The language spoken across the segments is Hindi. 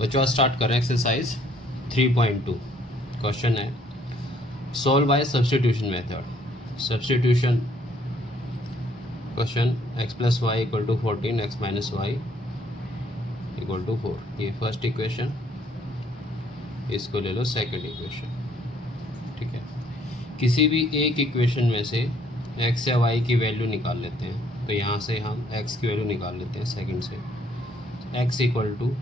बच्चों स्टार्ट करें एक्सरसाइज 3.2। क्वेश्चन है solve by substitution method. Substitution question x plus y equal to 14 x minus y equal to 4। ये फर्स्ट इक्वेशन, इसको ले लो सेकंड इक्वेशन। ठीक है, किसी भी एक इक्वेशन में से x या y की वैल्यू निकाल लेते हैं। तो यहाँ से हम x की वैल्यू निकाल लेते हैं सेकंड से। x equal to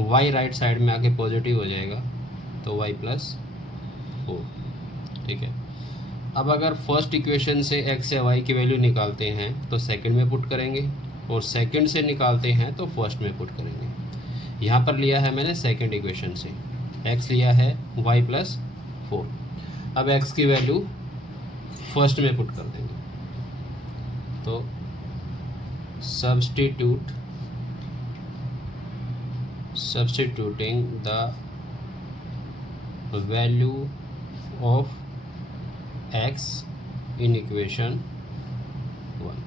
y right side में आके पॉजिटिव हो जाएगा तो y प्लस 4। ठीक है, अब अगर फर्स्ट इक्वेशन से x या y की वैल्यू निकालते हैं तो सेकंड में पुट करेंगे, और सेकंड से निकालते हैं तो फर्स्ट में पुट करेंगे। यहाँ पर लिया है मैंने सेकंड इक्वेशन से, x लिया है y प्लस 4। अब x की वैल्यू फर्स्ट में पुट कर देंगे, तो substituting the value of x in equation 1।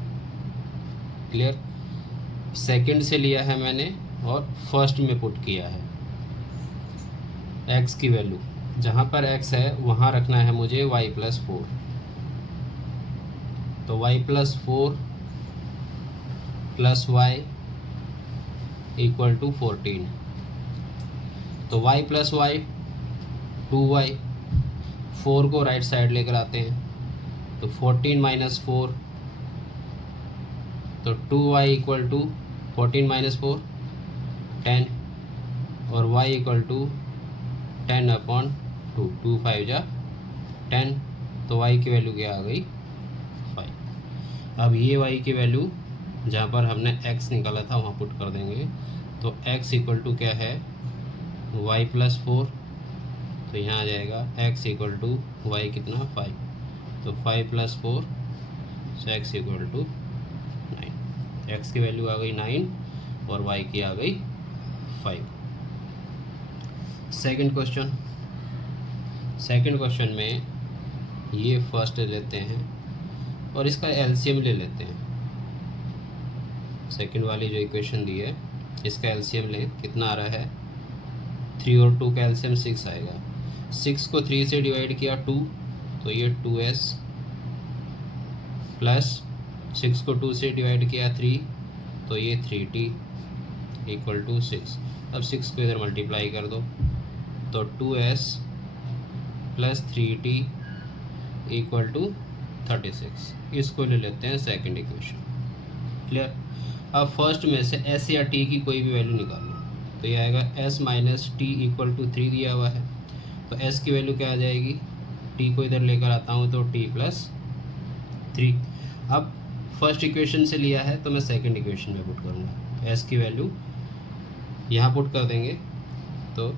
Clear, second से लिया है मैंने और फर्स्ट में पुट किया है। x की वैल्यू जहाँ पर x है वहाँ रखना है मुझे y प्लस 4। तो y plus 4 plus y equal to 14। तो y प्लस वाई 2y, 4 को राइट साइड लेकर आते हैं तो 14 माइनस 4, तो 2y इक्वल टू 14 माइनस 4 10, और y इक्वल टू 10 अपॉन 2, 2 5 जा 10, तो y की वैल्यू क्या आ गई 5। अब ये y की वैल्यू जहाँ पर हमने x निकाला था वहाँ पुट कर देंगे। तो x इक्वल टू क्या है y प्लस 4, तो यहाँ आ जाएगा x इक्वल टू y कितना 5, तो 5 plus 4 so x equal to 9। x की वैल्यू आ गई 9 और y की आ गई 5। सेकंड क्वेश्चन में ये फर्स्ट ले लेते हैं और इसका एलसीएम ले लेते हैं। सेकंड वाली जो इक्वेशन दी है इसका एलसीएम ले, कितना आ रहा है 3 और 2 का एलसीएम 6 आएगा। 6 को 3 से डिवाइड किया 2, तो ये 2s, प्लस 6 को 2 से डिवाइड किया 3, तो ये 3t इक्वल टू 6। अब 6 को इधर मल्टीप्लाई कर दो तो 2s plus 3t equal to 36। इसको ले लेते हैं सेकंड इक्वेशन। क्लियर, अब फर्स्ट में से s या t की कोई भी वैल्यू निकाल लो, तो ये आएगा s minus t equal to 3 दिया हुआ है, तो s की वैल्यू क्या आ जाएगी, t को इधर लेकर आता हूँ तो t प्लस 3। अब फर्स्ट इक्वेशन से लिया है तो मैं सेकंड इक्वेशन में पुट करूँगा, तो s की वैल्यू यहाँ पुट कर देंगे। तो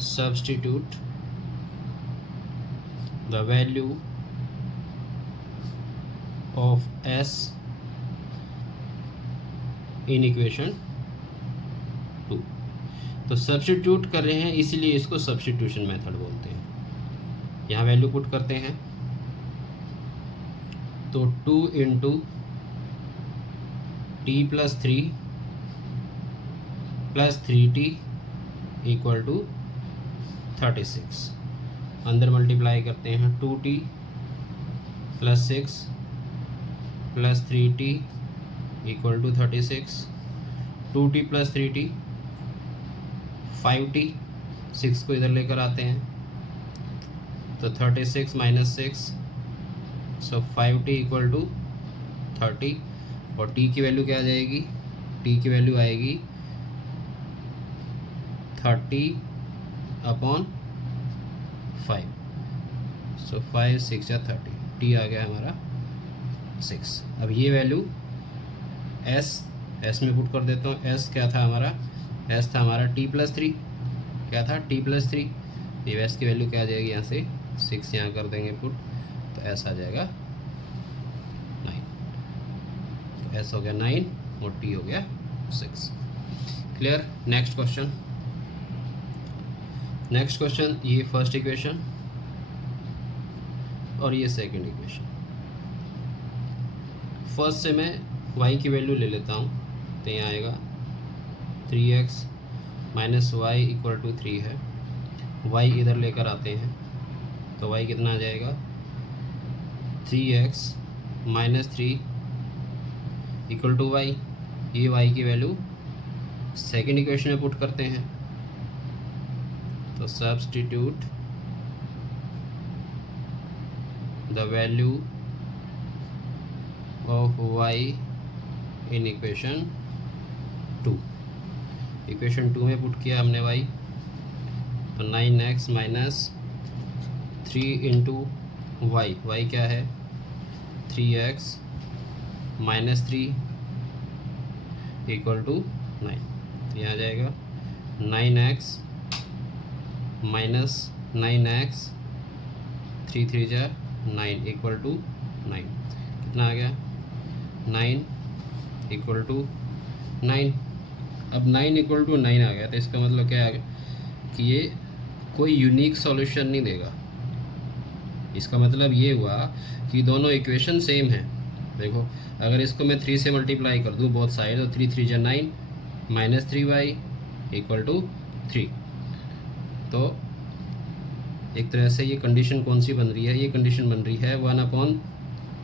substitute the value of s in equation 2। तो सब्स्टिट्यूट कर रहे हैं इसीलिए इसको सब्स्टिट्यूशन मेथड बोलते हैं। यहाँ वैल्यू पुट करते हैं तो 2 into t plus 3 plus 3t equal to 36। अंदर मल्टीप्लाई करते हैं 2t plus 6 plus 3t equal to 36, 2t plus 3t 5t, 6 को इधर लेकर आते हैं तो 36 minus 6, so 5t equal to 30, और t की वैल्यू क्या आ जाएगी, t की वैल्यू आएगी 30 अपॉन 5, सो 5 6 या 30, t आ गया हमारा 6। अब ये वैल्यू s में पुट कर देता हूँ। s क्या था हमारा, s था हमारा t प्लस 3, क्या था t प्लस 3, ये s की वैल्यू क्या आ जाएगी, यहाँ से 6 यहाँ कर देंगे पुट, तो s आ जाएगा 9, तो s हो गया 9 और t हो गया 6। क्लियर, नेक्स्ट क्वेश्चन, ये फर्स्ट इक्वेशन और ये सेकंड इक्वेशन। फर्स्ट से मैं y की वैल्यू ले लेता हूँ, तो यहाँ आएगा 3x minus y equal to 3 है, y इधर लेकर आते हैं तो y कितना आ जाएगा 3x minus 3 equal to y. ये y की वैल्यू सेकेंड इक्वेशन में पुट करते हैं, तो substitute the value of y in equation 2। Equation 2 में पुट किया हमने y, तो 9x minus 3 into Y, Y क्या है 3x माइनस 3 इक्वल टू 9। तो यहाँ जाएगा 9x माइनस 9x 3 3 जा 9 इक्वल टू 9। कितना आ गया 9 इक्वल टू 9। अब 9 इक्वल टू 9 आ गया, तो इसका मतलब क्या आ गया कि ये कोई यूनिक सॉल्यूशन नहीं देगा। इसका मतलब ये हुआ कि दोनों इक्वेशन सेम है। देखो अगर इसको मैं 3 से मल्टीप्लाई कर दूँ बोथ साइड, तो 3 3 जा 9 माइनस 3y इक्वल टू 3। तो एक तरह से ये कंडीशन कौन सी बन रही है, ये कंडीशन बन रही है 1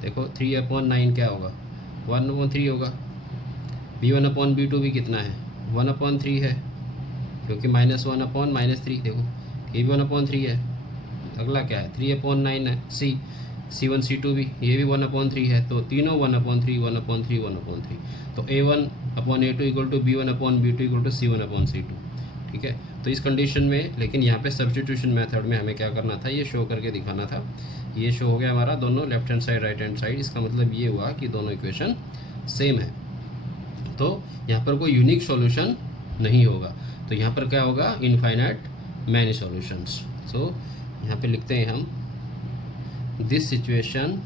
देखो 3/9 क्या होगा 1/3 होगा। b1/b2 भी कितना है 1/3 है, क्योंकि -1/-3 देखो ये भी 1/3 है। अगला क्या है 3/9 है, C1 C2 भी ये भी 1/3 है, तो तीनों 1/3 1/3 1/3। तो A1/A2 equal to B1/B2 equal to C1/C2। ठीक है, तो इस कंडीशन में लेकिन यहाँ पे सब्स्टिट्यूशन मेथड में हमें क्या करना था, ये शो करके दिखाना था। ये शो हो गया हमारा दोनों left hand side right hand side. इसका मतलब ये हुआ कि दोनों इक्वेशन सेम है, तो यहाँ पर कोई यूनिक सॉल्यूशन नहीं होगा। तो यहाँ पर क्या होगा इनफाइनाइट मैनी सॉल्यूशंस। सो यहाँ पे लिखते हैं हम this situation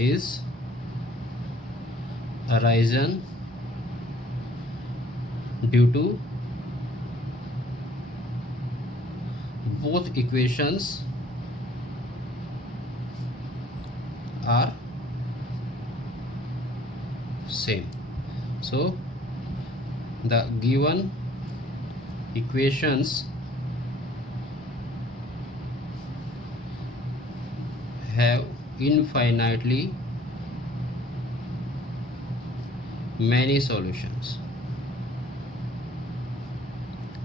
is arisen due to both equations are same. So the given equations have infinitely many solutions.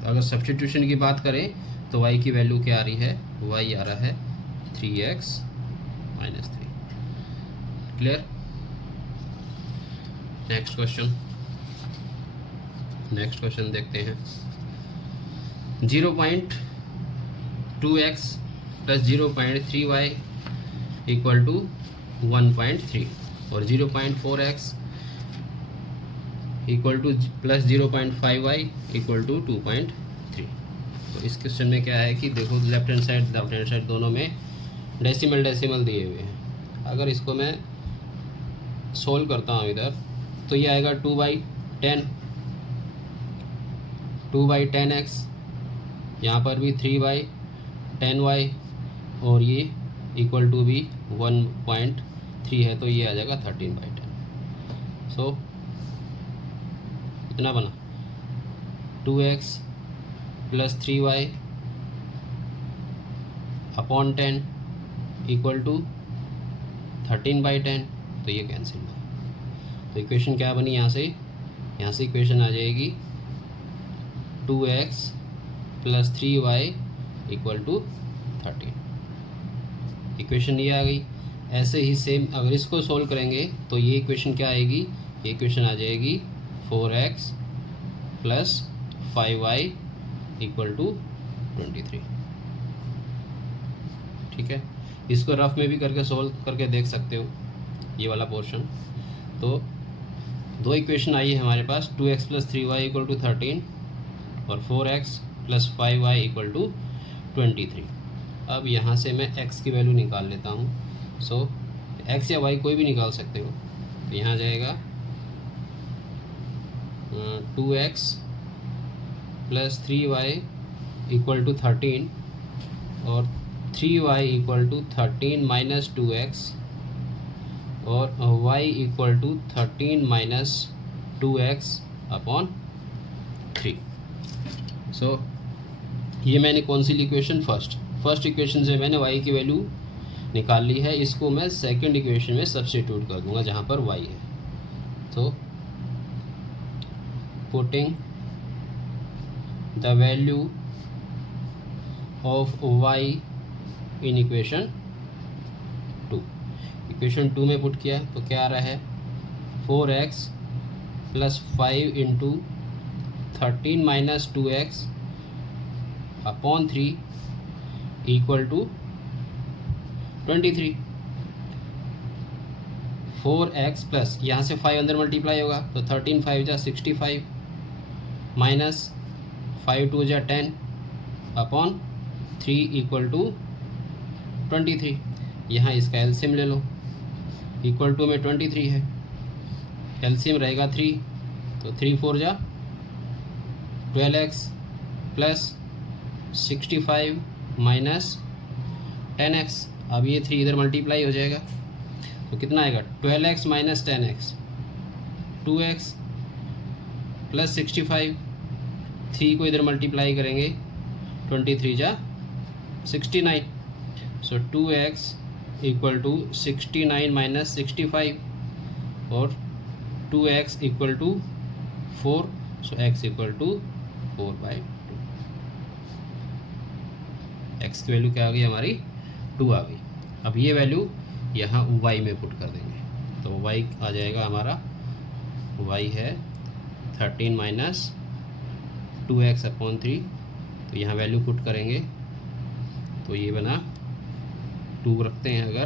अगर सब्स्टिट्यूशन की बात करें तो y की वैल्यू क्या आ रही है, y आ रहा है 3x minus 3। Clear. Next question देखते हैं। 0.2x plus 0.3y equal to 1.3 और 0.4x equal to plus 0.5y equal to 2.3। तो इस क्वेश्चन में क्या है कि देखो left hand side right hand side दोनों में डेसिमल दिए हुए हैं। अगर इसको मैं सोल्व करता हूँ इधर, तो ये आएगा 2/10 2/10x, यहाँ पर भी 3/10y और ये इक्वल टू भी 1.3 है, तो ये आ जाएगा 13/10। सो कितना बना 2x plus 3y upon 10 equal to 13/10, तो ये कैंसिल हुआ। तो इक्वेशन क्या बनी यहाँ से इक्वेशन आ जाएगी 2x plus 3y equal to 13। Equation ये आ गई। ऐसे ही सेम अगर इसको सोल्व करेंगे तो ये इक्वेशन क्या आएगी, ये इक्वेशन आ जाएगी 4x plus 5y equal to 23। ठीक है, इसको रफ में भी करके सोल्व करके देख सकते हो ये वाला पोर्शन। तो दो इक्वेशन आई है हमारे पास, 2x plus 3y equal to 13 और 4x plus 5y equal to 23। अब यहाँ से मैं x की वैल्यू निकाल लेता हूँ। सो x या y कोई भी निकाल सकते हो। तो यहाँ जाएगा 2x plus 3y equal to 13 और 3y equal to 13 minus 2x और y equal to 13 minus 2x/3। So ये मैंने कौन सी इक्वेशन, फर्स्ट इक्वेशन से मैंने y की वैल्यू निकाल ली है, इसको मैं सेकंड इक्वेशन में सब्स्टिट्यूट कर दूंगा जहाँ पर y है। तो putting the value of y in equation 2 में पुट किया तो क्या आ रहा है, 4x + 5 × 13 - 2x/3 = 23। 4x प्लस यहाँ से 5 अंदर मल्टीप्लाई होगा तो 13 × 5 = 65 माइनस 5 × 2 = 10/3 = 23। यहाँ इसका एलसीएम ले लो, इक्वल टू में 23 है, एलसीएम रहेगा 3 तो 3 × 4 = 12x प्लस 65 माइनस 10x। अब ये 3 इधर मल्टीप्लाई हो जाएगा तो कितना आएगा, 12x minus 10x 2x plus 65, 3 को इधर मल्टीप्लाई करेंगे 23 × 69। सो 2x = 69 माइनस 65 और 2x = 4। सो x = 4/2। x की वैल्यू क्या आ गई हमारी, 2 आ गई। अब ये वैल्यू यहाँ y में पुट कर देंगे तो y आ जाएगा हमारा, y है 13 माइनस 2x/3। तो यहाँ वैल्यू पुट करेंगे तो ये बना 2 रखते हैं अगर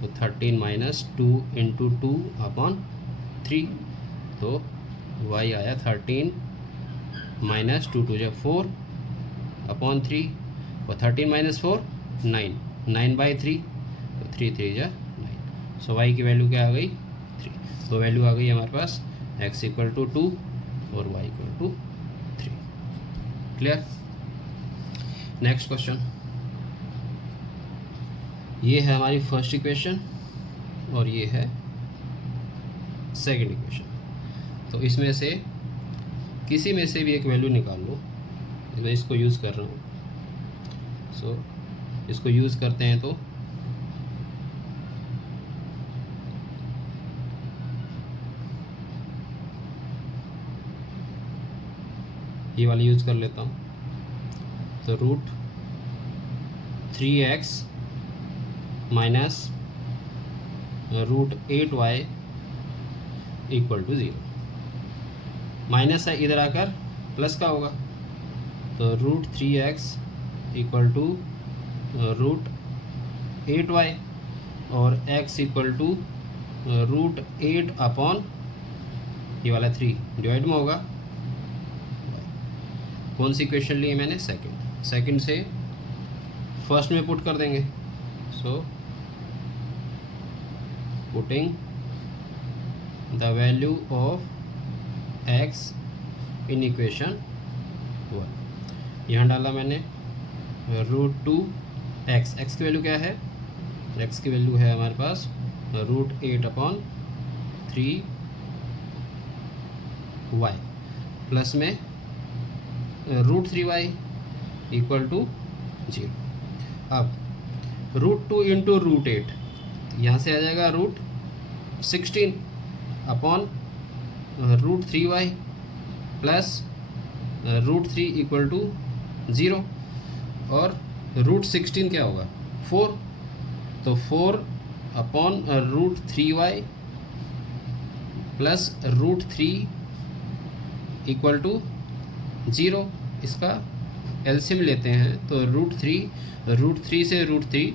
तो 13 माइनस 2 × 2/3 तो y आया 13 माइनस 2 × 2 = 4/3 और 13 माइनस 4 9 9/3 तो 3 × 3 = 9। सो y की वैल्यू क्या आ गई, 3। तो वैल्यू आ गई हमारे पास x = 2 और y = 3। क्लियर। नेक्स्ट क्वेश्चन, ये है हमारी फर्स्ट इक्वेशन और ये है सेकंड इक्वेशन। तो इसमें से किसी में से भी एक वैल्यू निकाल लो, मैं इसको यूज़ कर रहा हूँ। सो इसको यूज़ करते हैं तो ये वाली यूज़ कर लेता हूँ। तो √3x माइनस √8y = 0। माइनस है इधर आकर प्लस का होगा तो √3x = √8y और x = √8/, ये वाला 3 डिवाइड में होगा। कौन सी इक्वेशन ली है मैंने, सेकंड से फर्स्ट में पुट कर देंगे। So putting the value of x in equation 1, यहाँ डाला मैंने √2x, x की वैल्यू क्या है, x की वैल्यू है हमारे पास √8/3y प्लस में √3y = 0। अब √2 × √8 यहाँ से आ जाएगा √16/√3y प्लस √3 = 0 और √16 क्या होगा, 4 तो 4/√3y प्लस √3 = 0। इसका एलसीएम लेते हैं तो √3 से √3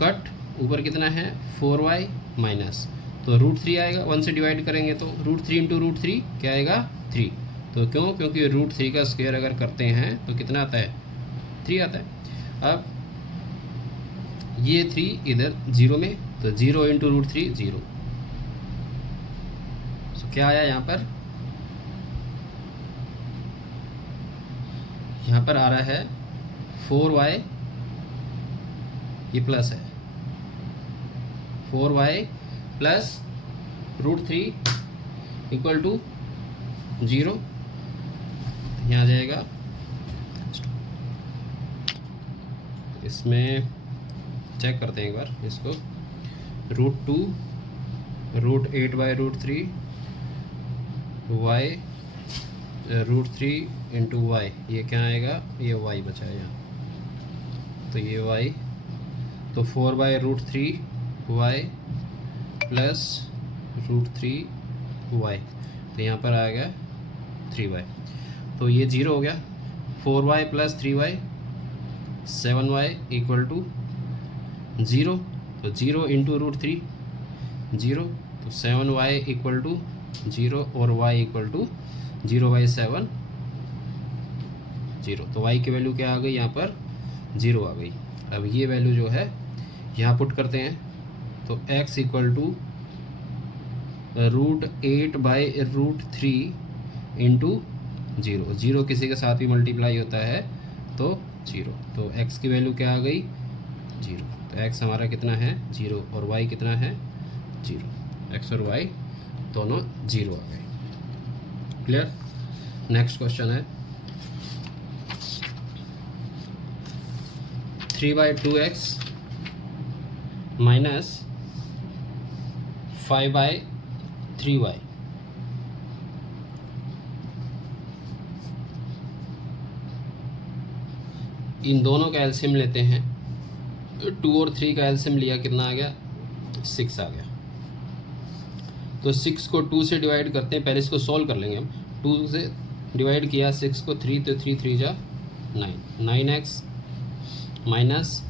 कट, ऊपर कितना है 4y माइनस, तो √3 आएगा, 1 से डिवाइड करेंगे तो √3 × √3 क्या आएगा, 3। तो क्योंकि √3 का स्क्वायर अगर करते हैं तो कितना आता है, 3 आता है। अब ये 3 इधर 0 में तो 0 × √3 0। तो क्या आया यहाँ पर आ रहा है 4y, ये प्लस है 4y प्लस √3 = 0, यहाँ आ जाएगा, इसमें चेक करते हैं एक बार इसको, √2 √8/√3 y √3 इंटू वाई, ये क्या आएगा, ये y बचा है यहाँ, तो ये y, तो 4/√3 y प्लस √3y, तो यहाँ पर आ गया 3y, तो ये 0 हो गया। 4y plus 3y 7y equal to 0, तो 0 इंटू √3 0, तो 7y इक्वल टू 0 और y इक्वल टू 0/7 0, तो y की वैल्यू क्या आ गई, यहाँ पर 0 आ गई। अब ये वैल्यू जो है यहाँ पुट करते हैं, तो x इक्वल टू √8/√3 इंटू 0, 0 किसी के साथ भी मल्टीप्लाई होता है तो 0, तो x की वैल्यू क्या आ गई, 0, तो x हमारा कितना है, 0, और y कितना है, 0, x और y दोनों 0 आ गए। क्लियर। नेक्स्ट क्वेश्चन है 3/2x माइनस 5/3y, इन दोनों का एलसीएम लेते हैं, 2 और 3 का एलसीएम लिया, कितना आ गया, 6 आ गया। तो 6 को 2 से डिवाइड करते हैं, पहले इसको सॉल्व कर लेंगे हम। 2 से डिवाइड किया 6 को, 3 तो 3 3 जा 9, 9x माइनस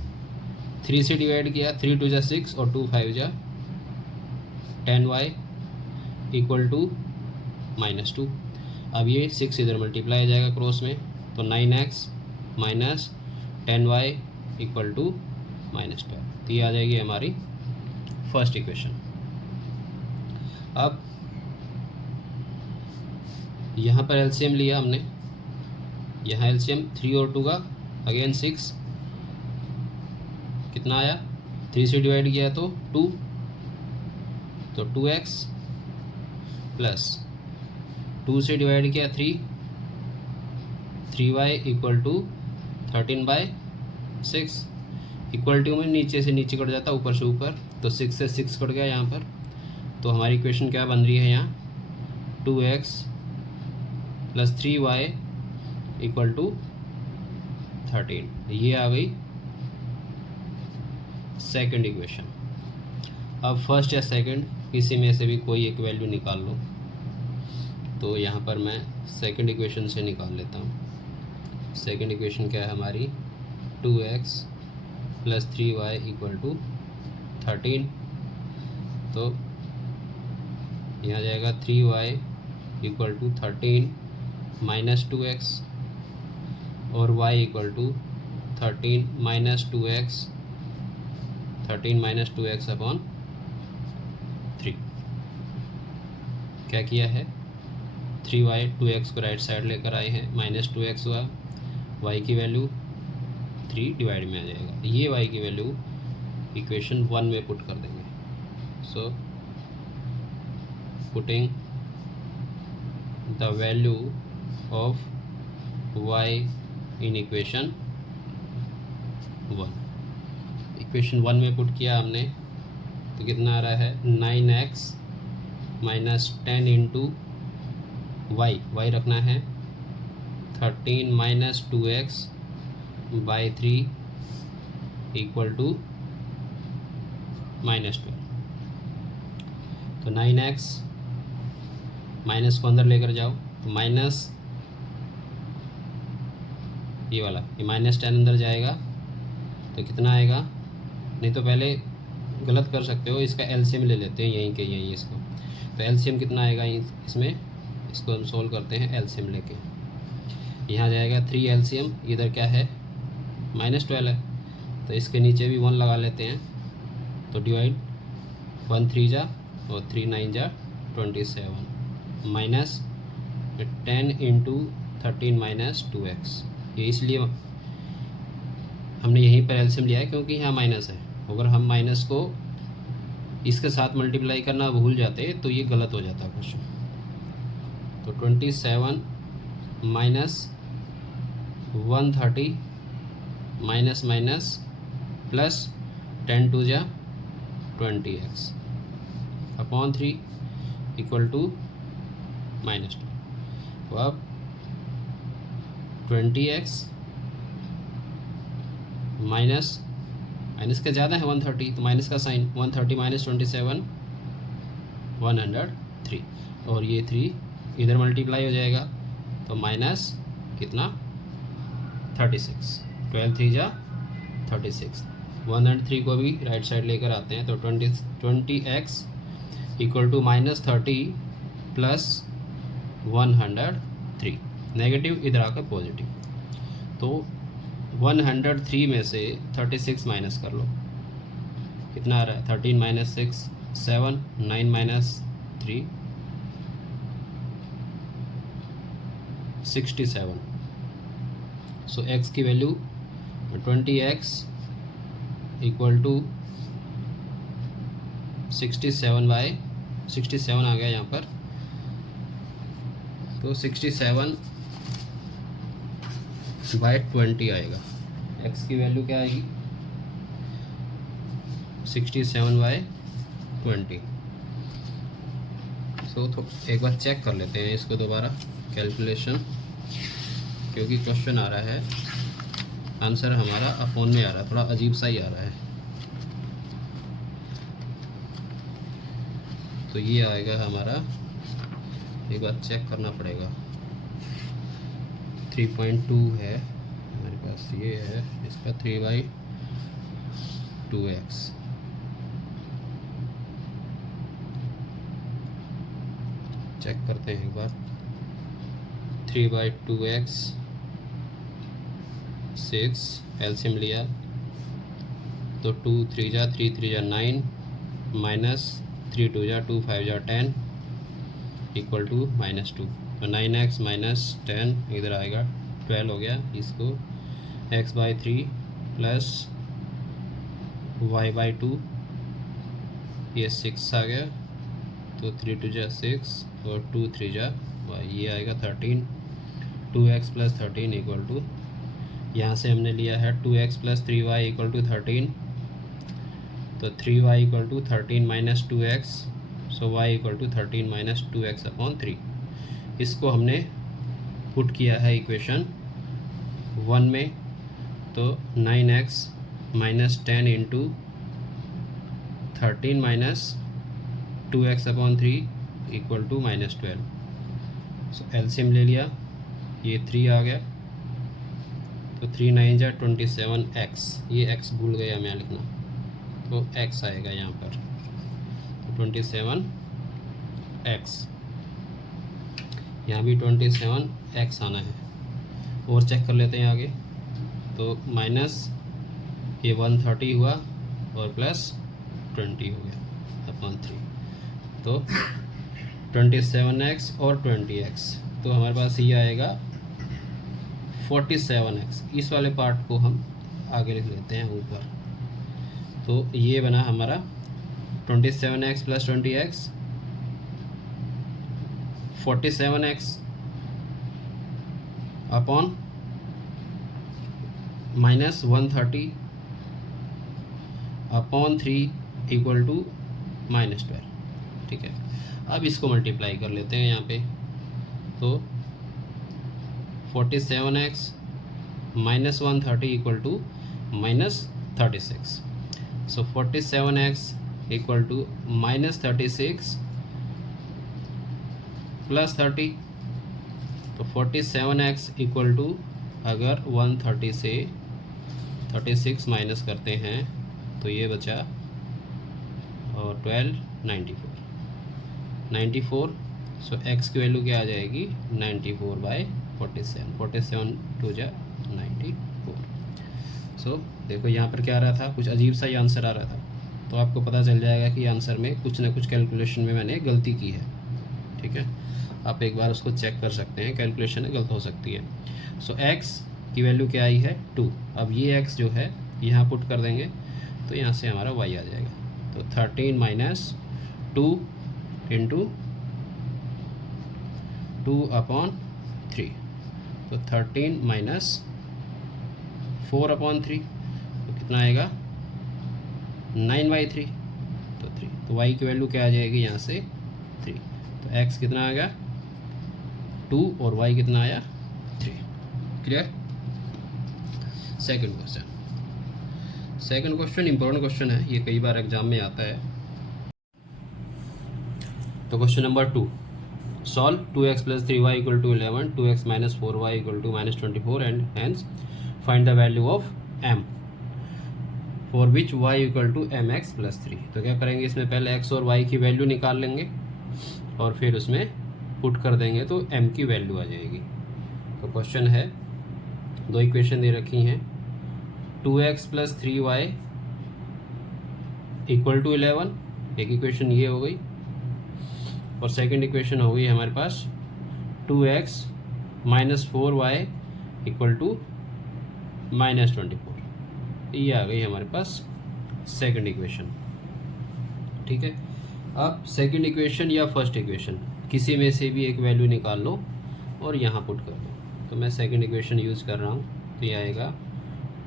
3 से डिवाइड किया, 3 2 जा 6 और 2 5 जा 10y इक्वल टू -2। अब ये 6 इधर मल्टीप्लाई हो जाएगा क्रॉस में, तो 9x minus 10y equal to -12, तो ये आ जाएगी हमारी फर्स्ट इक्वेशन। अब यहाँ पर एलसीएम लिया हमने, यहाँ एलसीएम 3 और 2 का, अगेन 6, कितना आया, 3 से डिवाइड किया तो 2, तो 2x प्लस 2 से डिवाइड किया 3, 3y equal to 13/6, equal to में नीचे से नीचे कट जाता, ऊपर से ऊपर, तो 6 से 6 कट गया यहाँ पर, तो हमारी इक्वेशन क्या बन रही है यहाँ, 2x plus 3y equal to 13, ये आ गई सेकंड इक्वेशन। अब फर्स्ट या सेकंड किसी में से भी कोई एक वैल्यू निकाल लो, तो यहाँ पर मैं सेकंड इक्वेशन से निकाल लेता हूँ। सेकंड इक्वेशन क्या है हमारी, 2x plus 3y equal to 13, तो यहाँ जाएगा 3y equal to 13 minus 2x और y equal to 13 minus 2x, 13 minus 2x upon 3। क्या किया है, 3y 2x को राइट साइड लेकर आए हैं, माइनस 2x हुआ, y की वैल्यू 3 डिवाइड में आ जाएगा, ये y की वैल्यू इक्वेशन 1 में पुट कर देंगे। So putting the value of y in equation 1, equation 1 में पुट किया हमने, तो कितना आ रहा है, 9x माइनस 10 इंटू y रखना है, 13 minus 2x by 3 equal to -12, तो 9x माइनस को अंदर लेकर जाओ, तो माइनस ये वाला, ये -10 अंदर जाएगा, तो कितना आएगा, नहीं तो पहले गलत कर सकते हो, इसका एलसीएम ले लेते हैं यहीं के यहीं इसको, तो एलसीएम कितना आएगा इसमें, इसको हम सोल्व करते हैं एलसीएम लेके। यहाँ जाएगा 3 एलसीएम, इधर क्या है, -12 है, तो इसके नीचे भी 1 लगा लेते हैं, तो डिवाइड 1 3 जा और 3 9 जा 27 माइनस 10 इंटू 13 माइनस 2x, ये इसलिए हमने यहीं पर एलसीएम लिया है क्योंकि यहाँ माइनस है। अगर हम माइनस को इसके साथ मल्टीप्लाई करना भूल जाते तो ये गलत हो जाता क्वेश्चन। तो 27 minus 130 minus minus plus 10 to जा 20x अपॉन 3 इक्वल टू -2। तो अब 20x माइनस माइनस का ज़्यादा है 130, तो माइनस का साइन 130 माइनस 27 103, और ये 3 इधर मल्टीप्लाई हो जाएगा तो माइनस कितना 36, 12 3 जा 36, 103 को भी राइट साइड लेकर आते हैं तो 20x equal to -30 plus 103, negative इधर आकर पॉजिटिव। तो 103 में से 36 माइनस कर लो, कितना आ रहा है 13 माइनस 6 7, 9 माइनस 3 67। सो x की वैल्यू 20x इक्वल टू 67 आ गया यहाँ पर। तो 67/20 आएगा। x की वैल्यू क्या आएगी 67/20। तो एक बार चेक कर लेते हैं इसको दोबारा कैलकुलेशन, क्योंकि क्वेश्चन आ रहा है आंसर हमारा अपॉन में आ रहा है, थोड़ा अजीब सा ही आ रहा है। तो ये आएगा हमारा, एक बार चेक करना पड़ेगा, 3.2 है हमारे पास, ये है इसका 3/2x। चेक करते हैं एक बार, 3/2x 6 एलसीएम लिया तो 2 3 जा 3 3 जा 9 माइनस 3 2 जा 2 5 जा 10 इक्वल टू -2। तो 9x माइनस 10 इधर आएगा 12 हो गया। इसको x/3 प्लस y/2, ये 6 आ गया तो 3 2 जा 6 और 2 3 जा y, ये आएगा 13। 2x प्लस 13 इक्वल टू, यहाँ से हमने लिया है 2x plus 3y equal to 13, तो 3y equal to 13 minus 2x, so y equal to 13 minus 2x upon 3। इसको हमने पुट किया है इक्वेशन 1 में, तो 9x minus 10 into 13 minus 2x upon 3 equal to -12। So LCM ले लिया, ये 3 आ गया तो 3 9 जा 27x, ये x भूल गया मैं लिखना, तो x आएगा यहाँ पर, तो 27x, यहाँ भी 27x आना है। और चेक कर लेते हैं आगे, तो माइनस ये 130 हुआ और प्लस 20 हो गया अपॉन 3, तो 27x और 20x, तो हमारे पास ये आएगा 47x। इस वाले पार्ट को हम आगे लिख लेते हैं ऊपर, तो ये बना हमारा 27x plus 20x 47x upon minus 130 upon 3 equal to -12। ठीक है, अब इसको मल्टीप्लाई कर लेते हैं यहाँ पे, तो 47x minus 130 equal to -36। So 47x equal to -36 plus 30, तो 47x इक्वल टू, अगर 130 से 36 माइनस करते हैं तो ये बचा और 12 94। सो x की वैल्यू क्या आ जाएगी 94/47, 47 2 जा 94। सो देखो यहाँ पर क्या आ रहा था, कुछ अजीब सा ही आंसर आ रहा था, तो आपको पता चल जाएगा कि आंसर में कुछ ना कुछ कैलकुलेशन में मैंने गलती की है। ठीक है, आप एक बार उसको चेक कर सकते हैं, कैलकुलेशन में गलत हो सकती है। सो x की वैल्यू क्या आई है 2, अब ये x जो है यहाँ पुट कर देंगे तो यहाँ से हमारा y आ जाएगा, तो 13 माइनस 2 इंटू 2/3, तो 13 माइनस 4/3, तो कितना आएगा 9/3, तो 3, तो y की वैल्यू क्या आ जाएगी यहाँ से 3, तो x कितना आ गया 2 और y कितना आया 3। Clear. Second question important question है, ये कई बार एग्जाम में आता है। तो question number 2, solve 2x + 3y = 11, 2x - 4y = -24 and hence find the value of m for which y = mx + 3। तो क्या करेंगे, इसमें पहले x और y की वैल्यू निकाल लेंगे और फिर उसमें पुट कर देंगे तो m की वैल्यू आ जाएगी। तो क्वेश्चन है, दो इक्वेशन दे रखी हैं, 2x + 3y = 11, एक इक्वेशन ये हो गई, और सेकंड इक्वेशन हो गई हमारे पास 2x - 4y = -24, ये आ गई हमारे पास सेकंड इक्वेशन। ठीक है, अब सेकंड इक्वेशन या फर्स्ट इक्वेशन किसी में से भी एक वैल्यू निकाल लो और यहाँ पुट कर दो। तो मैं सेकंड इक्वेशन यूज़ कर रहा हूँ, तो ये आएगा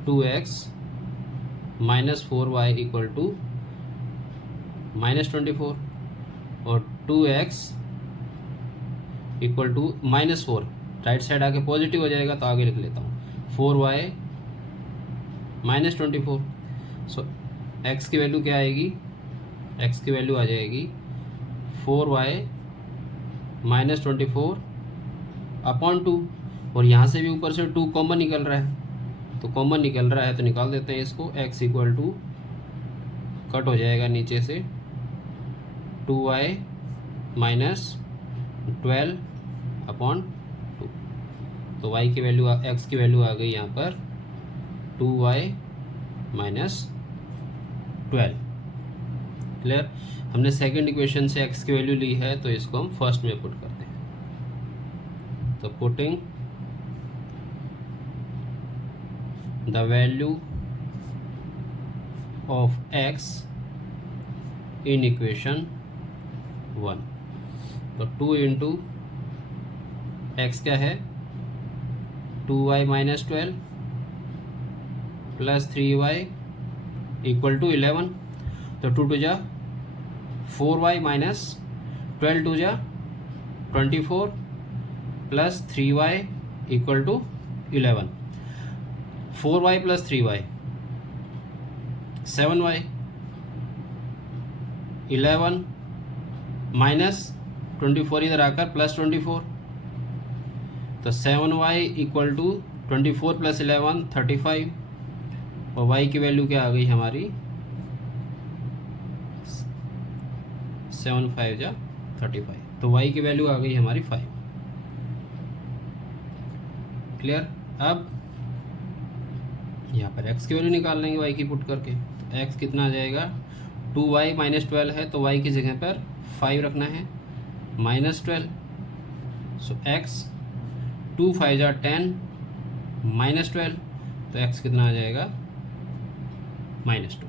2x - 4y = -24 और 2x = -4, राइट साइड आके पॉजिटिव हो जाएगा तो आगे लिख लेता हूँ 4y -24। सो x की वैल्यू क्या आएगी, x की वैल्यू आ जाएगी 4y -24/2, और यहाँ से भी ऊपर से 2 कॉमन निकल रहा है, तो कॉमन निकल रहा है तो निकाल देते हैं इसको। x = कट हो जाएगा नीचे से 2y - 12/2, तो y की वैल्यू x की वैल्यू आ गई यहाँ पर 2y - 12। क्लियर। हमने सेकंड इक्वेशन से x की वैल्यू ली है तो इसको हम फर्स्ट में पुट करते हैं। तो putting the value of x in equation 1, तो 2 × x क्या है 2y - 12 + 3y = 11, तो 2 2 जा 4y - 12 2 जा 24 + 3y = 11, 4y + 3y 7y, 11 - 24 इधर आकर +24, तो 7y = 24 + 11 35, और y की वैल्यू क्या आ गई हमारी 7 5 जा 35, तो y की वैल्यू आ गई हमारी 5। क्लियर। अब यहाँ पर x की वैल्यू निकाल लेंगे y की पुट करके, तो x कितना आ जाएगा 2y - 12 है तो y की जगह पर 5 रखना है -12, सो x 2 5 जा 10 -12, तो x कितना आ जाएगा -2।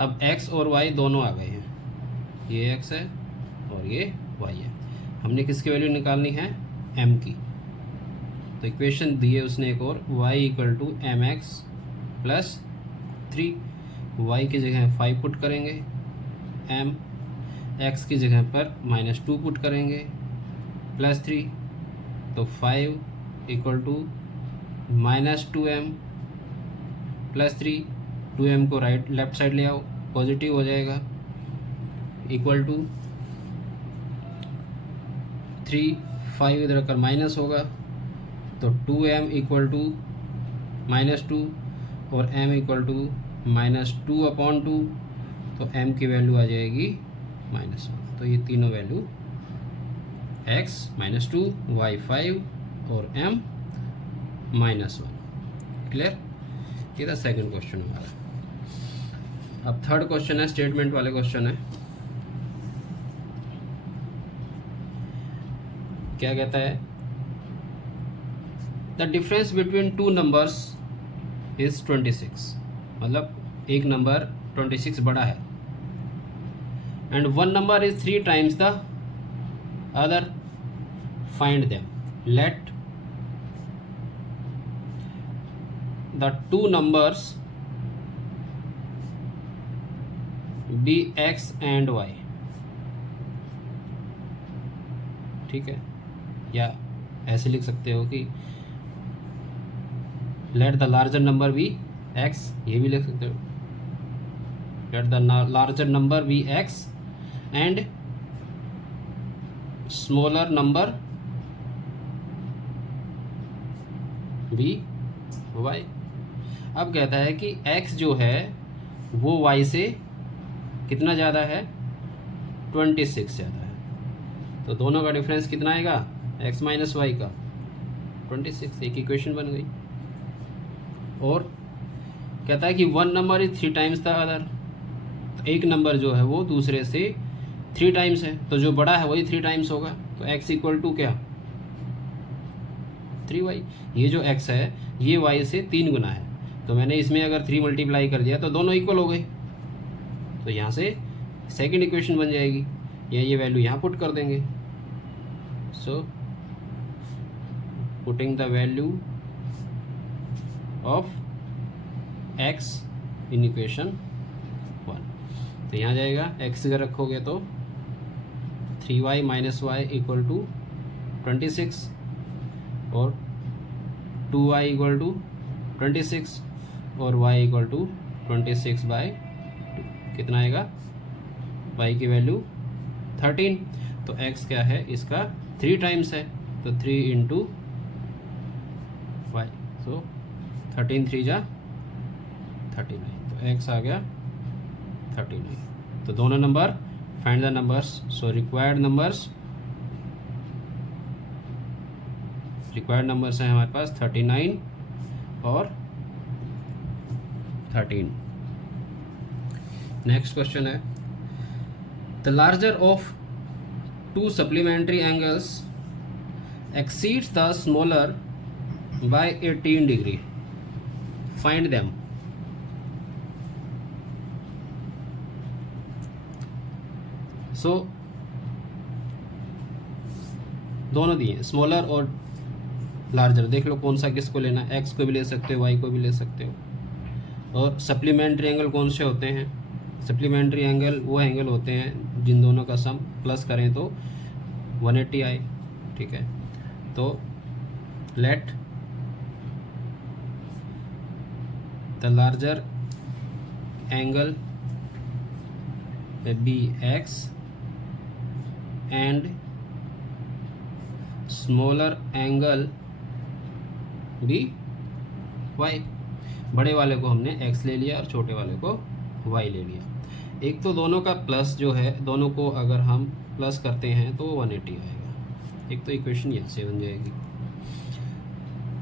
अब x और y दोनों आ गए हैं, ये x है और ये y है, हमने किसकी वैल्यू निकालनी है m की। तो इक्वेशन दिए उसने एक और y = mx + 3, y की जगह 5 पुट करेंगे, m x की जगह पर -2 पुट करेंगे +3, तो 5 = -2m + 3, 2m को लेफ्ट साइड ले आओ, पॉजिटिव हो जाएगा, = 3 5 इधर कर माइनस होगा, तो 2m = -2 और m = -2/2, तो m की वैल्यू आ जाएगी -1। तो ये तीनों वैल्यू x -2 y 5 और m -1। क्लियर। ये था सेकंड क्वेश्चन हमारा। अब थर्ड क्वेश्चन है, स्टेटमेंट वाले क्वेश्चन है। क्या कहता है, the difference between 2 numbers is 26, मतलब एक नंबर 26 बड़ा है, and 1 number is 3 times the other, find them. Let the two numbers be x and y. ठीक है, या ऐसे लिख सकते हो कि let the larger number be x, ये भी लिख सकते हो, let the larger number be x and smaller number be y. अब कहता है कि x जो है वो y से कितना ज़्यादा है, 26 ज़्यादा है, तो दोनों का डिफरेंस कितना आएगा, x माइनस वाई का 26। एक इक्वेशन बन गई। और कहता है कि one number is 3 times the other, तो एक नंबर जो है वो दूसरे से 3 टाइम्स है, तो जो बड़ा है वही 3 टाइम्स होगा, तो x इक्वल टू क्या, 3y। ये जो x है ये y से 3 गुना है, तो मैंने इसमें अगर 3 मल्टीप्लाई कर दिया तो दोनों इक्वल हो गए, तो यहाँ से सेकंड इक्वेशन बन जाएगी, या ये वैल्यू यहाँ पुट कर देंगे। So putting the value of x in equation 1, तो यहाँ जाएगा x अगर रखोगे तो 3y minus y equal to 26 और 2y इक्वल टू 26 और y इक्वल टू 26 बाई 2, कितना आएगा, y की वैल्यू 13, तो x क्या है इसका 3 टाइम्स है, तो 3 इंटू वाई, सो 13 3 जा 39, तो x आ गया 39। तो दोनों number find the numbers, so required numbers हैं हमारे पास 39 और 13। नेक्स्ट क्वेश्चन है, the larger of 2 supplementary angles exceeds the smaller by 18 degree, find them. So दोनों दिए, स्मॉलर और लार्जर, देख लो कौन सा किसको लेना है, एक्स को भी ले सकते हो, वाई को भी ले सकते हो। और सप्लीमेंट्री एंगल कौन से होते हैं, सप्लीमेंट्री एंगल वो एंगल होते हैं जिन दोनों का सम प्लस करें तो 180 आए, ठीक है। तो let the larger angle be x and smaller angle be y. बड़े वाले को हमने x ले लिया और छोटे वाले को y ले लिया। एक तो दोनों का प्लस जो है, दोनों को अगर हम प्लस करते हैं तो 180 आएगा, एक तो इक्वेशन यहाँ से बन जाएगी,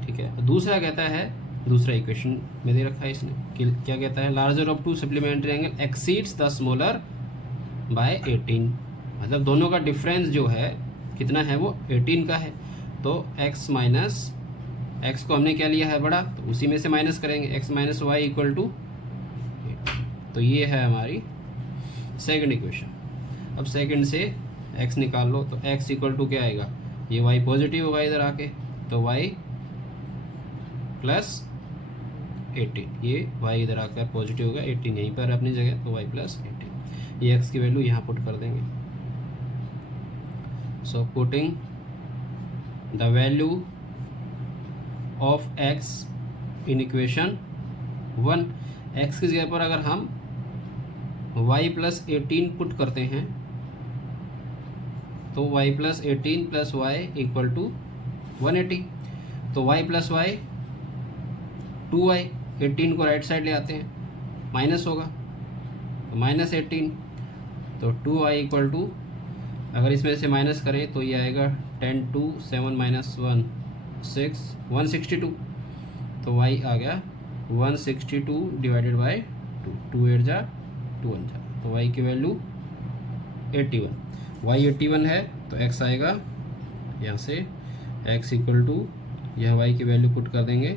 ठीक है। दूसरा कहता है, दूसरा इक्वेशन में दे रखा है इसने कि क्या कहता है, larger of 2 supplementary angle exceeds the smaller by 18, मतलब दोनों का डिफरेंस जो है कितना है, वो 18 का है। तो x माइनस एक्स को हमने क्या लिया है बड़ा, तो उसी में से माइनस करेंगे, x minus y equal to 8। तो ये है हमारी सेकंड इक्वेशन। अब सेकंड से x निकाल लो, तो x इक्वल टू क्या आएगा, ये y पॉजिटिव होगा इधर आके, तो y प्लस 18, ये y इधर आकर पॉजिटिव होगा, 18 यहीं पर अपनी जगह, तो y प्लस 18, ये x की वैल्यू यहाँ पुट कर देंगे। So putting the value of x in equation 1, x की जगह पर अगर हम y प्लस 18 पुट करते हैं तो y plus 18 plus y equal to 180, तो y प्लस वाई 2y, 18 को राइट साइड ले आते हैं, माइनस होगा तो माइनस 18, तो 2y इक्वल टू, अगर इसमें से माइनस करें तो ये आएगा 10 2 7 माइनस 1 6 162, तो y आ गया 162 डिवाइडेड बाई 2 8 जा 2 1 जा, तो y की वैल्यू 81, y 81 है, तो x आएगा यहाँ से x इक्वल टू, यह y की वैल्यू पुट कर देंगे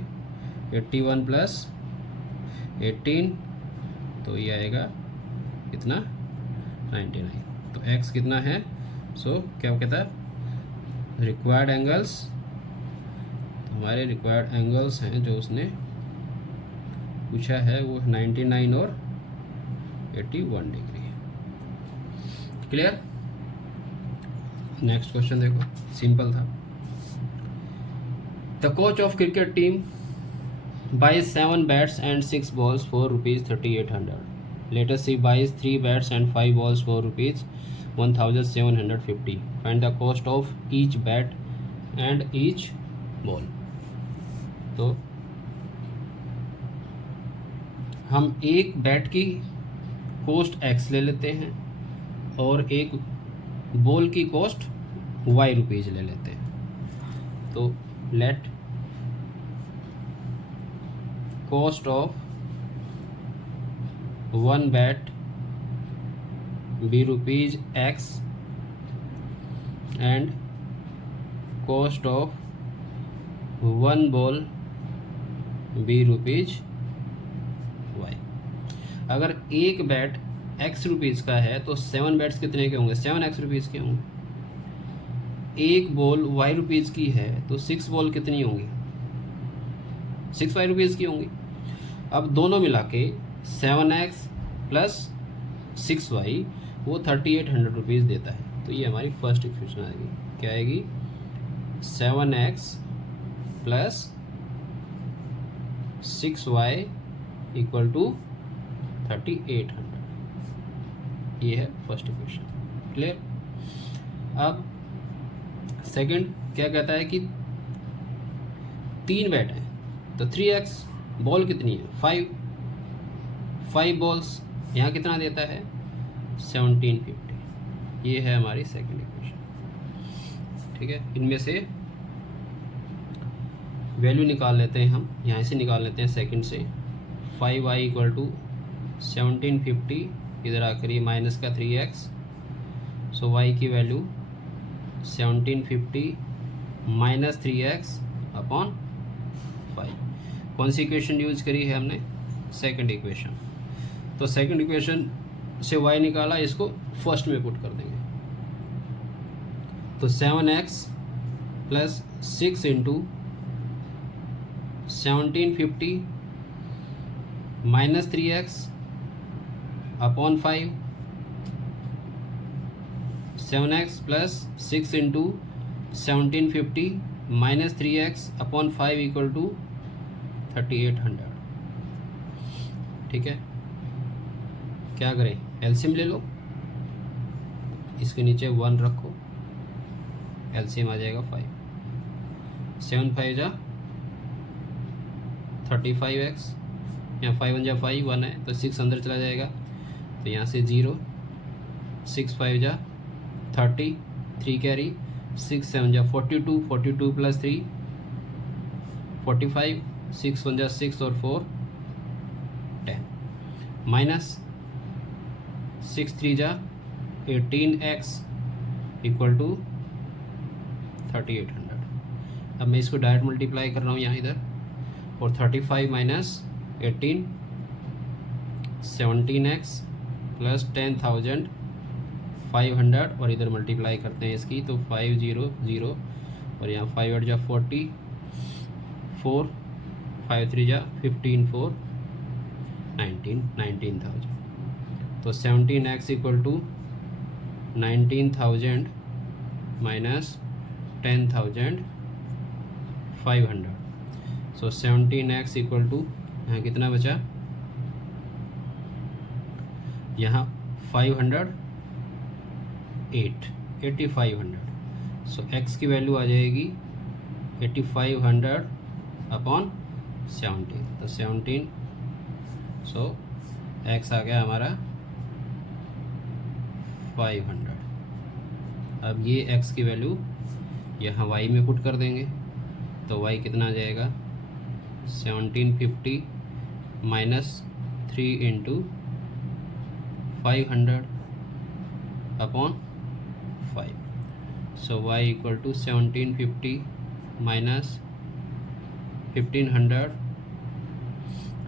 81 प्लस 18, तो ये आएगा कितना 99, तो x कितना है, सो क्या कहता है रिक्वायर्ड एंगल्स, हमारे रिक्वायर्ड एंगल्स हैं जो उसने पूछा है वो 99 और 81 डिग्री। क्लियर। नेक्स्ट क्वेश्चन देखो, सिंपल था। The coach of cricket team buys 7 bats and 6 balls for rupees 3800. Let us see buys 3 bats and 5 balls for rupees 1750. Find the cost of each bat and each ball. तो हम एक बैट की कॉस्ट x ले लेते हैं और एक बॉल की कॉस्ट y रुपीज़ ले लेते हैं। तो late cost of one bat be rupees x and cost of one ball be rupees y। अगर एक बैट x रुपीज़ का है तो 7 बैट्स कितने के होंगे? 7x रुपीज़ के होंगे। एक बॉल y रुपीज़ की है तो 6 बॉल कितनी होंगी? 6 y रुपीज़ की होंगी। अब दोनों मिला के 7x प्लस 6y वो 3800 रुपीज़ देता है। तो ये हमारी फर्स्ट इक्वेशन आएगी। क्या आएगी? 7x plus 6y equal to 3800। ये है फर्स्ट इक्वेशन। क्लियर। अब सेकंड क्या कहता है कि 3 बैट हैं तो 3x, बॉल कितनी है? 5 बॉल्स, यहाँ कितना देता है? 1750। ये है हमारी सेकंड इक्वेशन। ठीक है, इनमें से वैल्यू निकाल लेते हैं हम, यहाँ से निकाल लेते हैं सेकंड से। 5y इक्वल टू 1750, इधर आकर ये माइनस का 3x, सो y की वैल्यू 1750 माइनस 3x अपॉन 5। कौन सी इक्वेशन यूज करी है हमने? Second equation. तो सेकंड इक्वेशन से y निकाला, इसको फर्स्ट में पुट कर देंगे। तो 7x plus 6 into 1750 minus 3x upon 5। 7x plus 6 into 1750 minus 3x upon 5 equal to 3800। ठीक है, क्या करें? एलसीएम ले लो, इसके नीचे 1 रखो, एलसीएम आ जाएगा 5। 7 5 जा 35x, यहाँ 5 1 जा 5, 1 है तो 6 अंदर चला जाएगा तो यहाँ से 0। 6 5 जा 30, 3 कैरी, 6 7 जा 42, 42 प्लस 3 45, 6 1 जा 6 और 4 10, माइनस 6 3 जा 18x इक्वल टू 3800। अब मैं इसको डायरेक्ट मल्टीप्लाई कर रहा हूँ यहाँ इधर, और 35 माइनस 18 17x प्लस 10,500, और इधर मल्टीप्लाई करते हैं इसकी तो 500 और यहाँ 5 8 जा 40, 4 5 3 जा 15 4 19,000। तो 17x equal to 19,000 minus 10,500। So 17x equal to यहाँ कितना बचा? यहाँ 8500। सो x की वैल्यू आ जाएगी 8500 अपॉन 17, तो 17, सो x आ गया हमारा 500। अब ये x की वैल्यू यहाँ y में पुट कर देंगे तो y कितना आ जाएगा? 1750 minus 3 into 500 upon 5। So y equal to 1750 minus 1500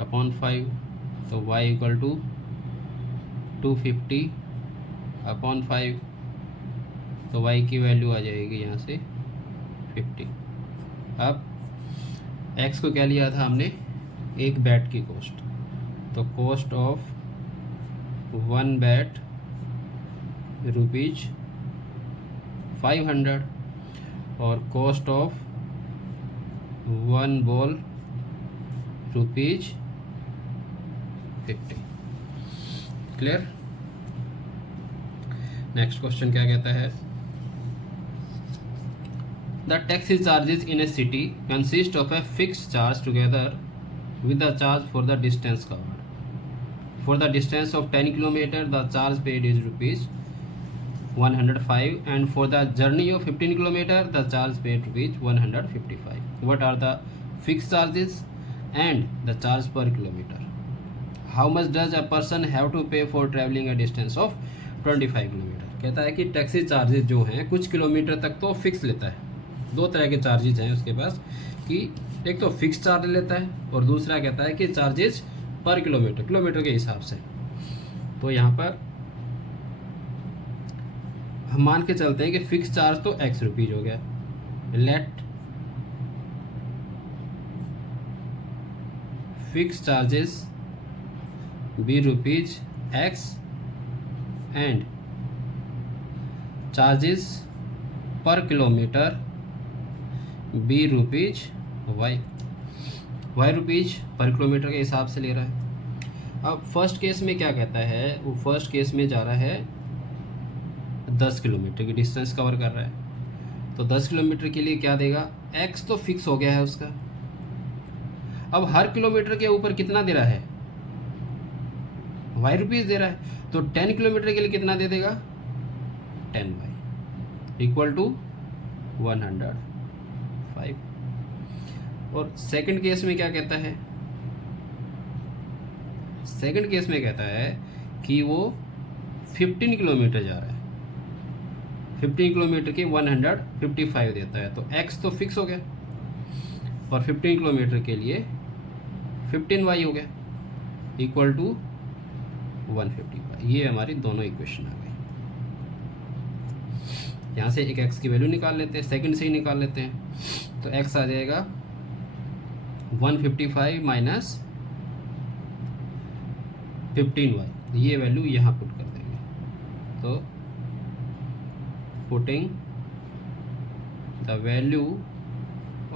upon 5, तो y इक्वल टू 250 अपॉन 5, तो y की वैल्यू आ जाएगी यहाँ से 50। अब x को क्या लिया था हमने, एक बैट की कॉस्ट, तो कॉस्ट ऑफ 1 बैट रुपीज 500 और cost of 1 ball rupees 50। Clear. Next question क्या कहता है, the taxi charges in A city consist of a fix charge together with the charge for the distance covered. For the distance of 10 km, the charge paid is rupees 105, and for the journey of 15 km, the charge paid rupees 155. What are the fixed charges and the charge per kilometer? How much does a person have to pay for traveling a distance of 25 km? कहता है कि टैक्सी चार्जेस जो हैं कुछ किलोमीटर तक तो फिक्स लेता है। दो तरह के चार्जेज हैं उसके पास, कि एक तो फिक्स चार्ज लेता है और दूसरा कहता है कि चार्जेज पर किलोमीटर के हिसाब से। तो यहाँ पर हम मान के चलते हैं कि फिक्स चार्ज तो x रुपीज हो गया, let fix charges be rupees x and charges per kilometre be rupees y rupees per kilometre के हिसाब से ले रहा है। अब फर्स्ट केस में क्या कहता है, वो फर्स्ट केस में जा रहा है 10 किलोमीटर की डिस्टेंस कवर कर रहा है, तो 10 किलोमीटर के लिए क्या देगा, x तो फिक्स हो गया है उसका। अब हर किलोमीटर के ऊपर कितना दे रहा है, वाई रुपीज दे रहा है, तो 10 किलोमीटर के लिए कितना दे देगा, 10y इक्वल टू 105। और सेकंड केस में क्या कहता है, सेकंड केस में कहता है कि वो 15 किलोमीटर जा रहा है, 15 किलोमीटर के 155 देता है, तो x तो फिक्स हो गया और 15 किलोमीटर के लिए 15y हो गया इक्वल टू 155। ये हमारी दोनों इक्वेशन आ गई। यहाँ से एक x की वैल्यू निकाल लेते हैं, सेकंड से ही निकाल लेते हैं, तो x आ जाएगा 155 माइनस 15y, ये वैल्यू यहाँ पुट कर देंगे, तो putting the value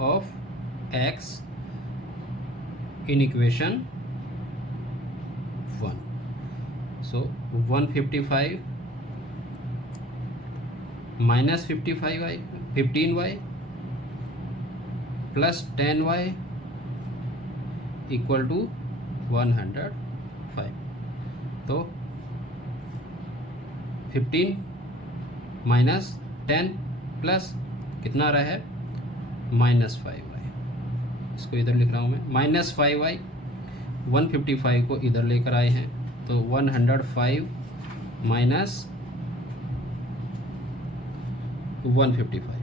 of x in equation 1, so 155 minus 15y plus 10y equal to 105। तो 15 माइनस 10 प्लस कितना आ रहा है, -5y। इसको इधर लिख रहा हूँ मैं, -5y 155 को इधर लेकर आए हैं, तो 105 माइनस 155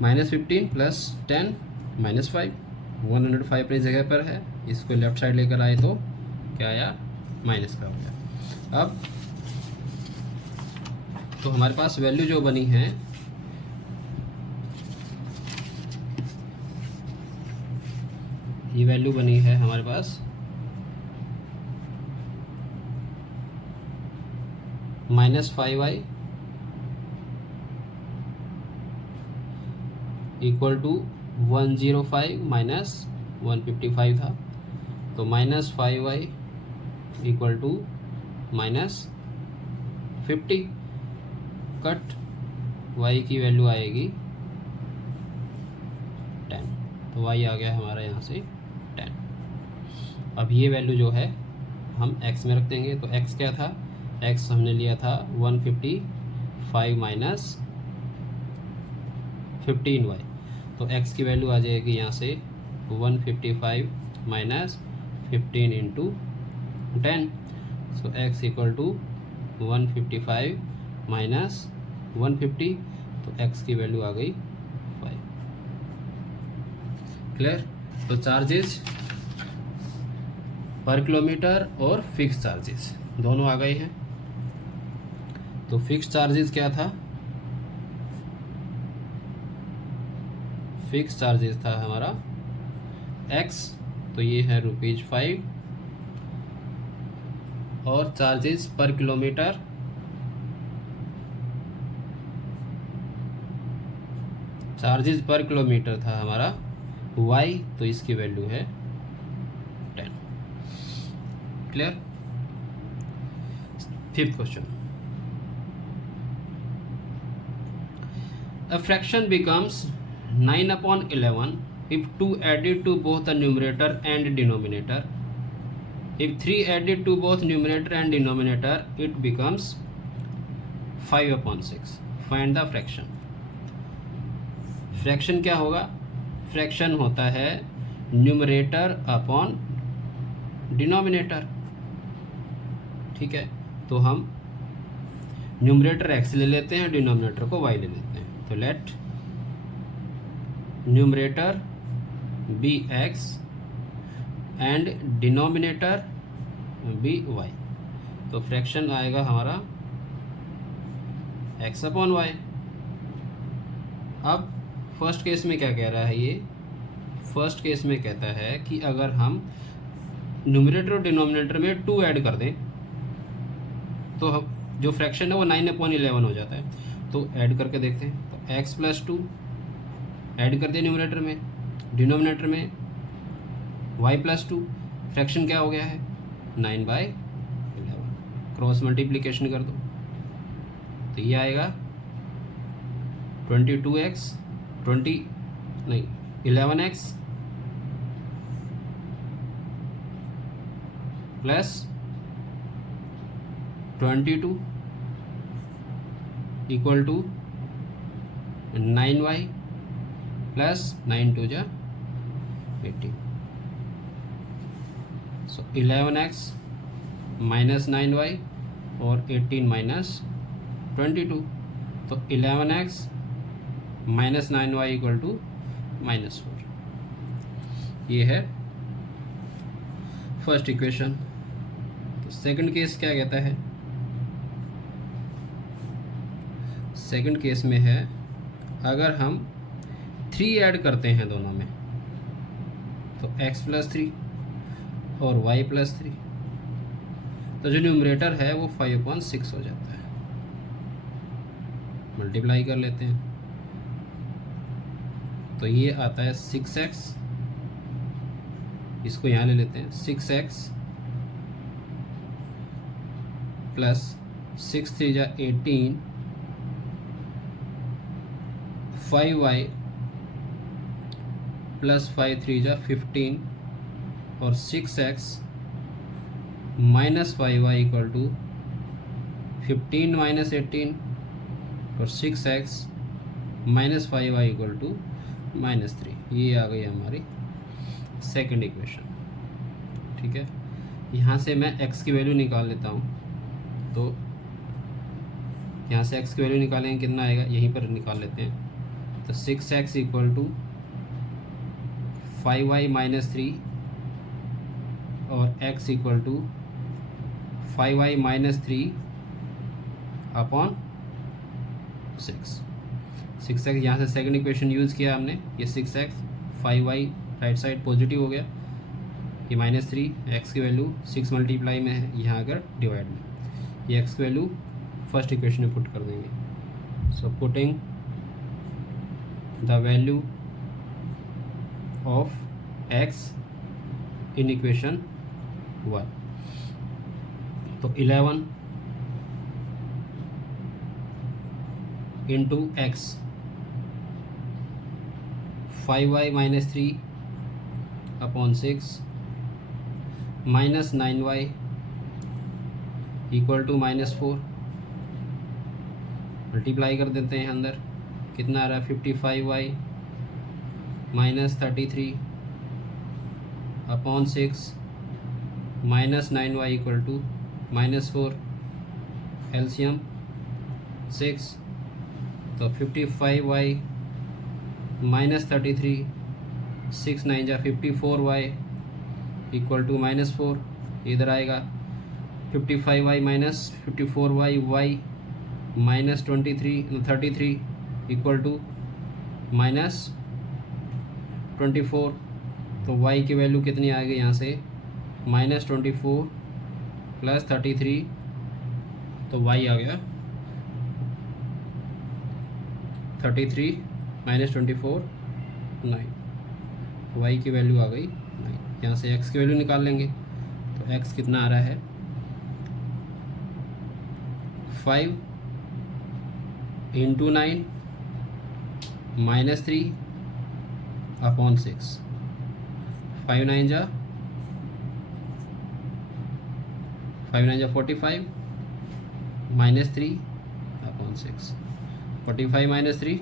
-15 प्लस 10 -5, 105 अपनी जगह पर है, इसको लेफ्ट साइड लेकर आए तो क्या आया, माइनस का हो गया। अब तो हमारे पास वैल्यू जो बनी है, ये वैल्यू बनी है हमारे पास -5y इक्वल टू 105 माइनस 155 था, तो -5y equal to -50, cut y की वैल्यू आएगी 10, तो y आ गया हमारा यहाँ से 10। अब ये वैल्यू जो है हम x में रख देंगे, तो x क्या था, x हमने लिया था 155 माइनस 15y, तो x की वैल्यू आ जाएगी यहाँ से 155 minus 15 into 10, so x equal to 155 minus 150, तो x की वैल्यू आ गई 5। क्लियर। तो चार्जेस पर किलोमीटर और फिक्स चार्जेस दोनों आ गए हैं। तो फिक्स चार्जेस क्या था, फिक्स चार्जेस था हमारा x, तो ये है ₹5 और चार्जेस पर किलोमीटर था हमारा y, तो इसकी वैल्यू है 10। Clear. Fifth question, a fraction becomes 9/11 if 2 added to both the numerator and denominator. If 3 added to both numerator and denominator, it becomes 5/6. Find the fraction. Fraction क्या होगा? फ्रैक्शन होता है न्यूमरेटर अपॉन डिनोमिनेटर। ठीक है, तो हम न्यूमरेटर x ले लेते हैं, डिनोमिनेटर को y ले लेते हैं। तो let numerator be x and denominator be y। तो फ्रैक्शन आएगा हमारा x अपॉन y। अब फर्स्ट केस में क्या कह रहा है ये? फर्स्ट केस में कहता है कि अगर हम न्यूमरेटर और डिनोमिनेटर में 2 ऐड कर दें तो हम जो फ्रैक्शन है वो 9/11 हो जाता है। तो ऐड करके देखते हैं। तो x + 2 ऐड कर दिया न्यूमरेटर में, डिनोमिनेटर में y + 2, फ्रैक्शन क्या हो गया है? 9/11। क्रॉस मल्टीप्लिकेशन कर दो तो ये आएगा 11x plus 22 equal to 9y plus 9 2 जा 18। सो 11x माइनस 9y और 18 माइनस 22। तो 11x minus 9y equal to -4। ये है फर्स्ट इक्वेशन। तो सेकंड केस क्या कहता है? सेकंड केस में है अगर हम 3 ऐड करते हैं दोनों में तो x + 3 और y + 3, तो जो न्यूमरेटर है वो 5/6 हो जाता है। मल्टीप्लाई कर लेते हैं तो ये आता है 6x, इसको यहाँ ले लेते हैं, 6x प्लस 6 3 जा 18, 5y प्लस 5 3 जा 15 और 6x minus 5y equal to 15 minus 18 और 6x minus 5y equal to -3। ये आ गई हमारी सेकंड इक्वेशन। ठीक है, यहाँ से मैं x की वैल्यू निकाल लेता हूँ। तो यहाँ से x की वैल्यू निकालेंगे, कितना आएगा? यहीं पर निकाल लेते हैं। तो 6x equal to 5y minus 3 और x equal to 5y minus 3 upon 6। 6x यहाँ से सेकंड इक्वेशन यूज़ किया हमने, ये 6x, 5y right side positive हो गया, ये -3, x की वैल्यू 6 मल्टीप्लाई में है, यहाँ अगर डिवाइड में, ये x की वैल्यू फर्स्ट इक्वेशन में पुट कर देंगे। So putting the value of x in equation 1, तो 11 into x 5y minus 3 upon 6 minus 9y equal to -4। Multiply कर देते हैं अंदर, कितना आ रहा है? 55y minus 33 upon 6 minus 9y equal to -4। LCM 6, तो 55y माइनस 33, 6 9 जा 54y इक्वल टू -4। इधर आएगा 55y minus 54y, y minus 33 equal to 24, तो y की वैल्यू कितनी आ गई यहाँ से -24 + 33, तो y आ गया 33 -24 9, y की वैल्यू आ गई 9। यहाँ से x की वैल्यू निकाल लेंगे, तो x कितना आ रहा है 5 × 9 -3 अपॉन 6, 5 9 जा 45 -3 अपॉन 6, 45 - 3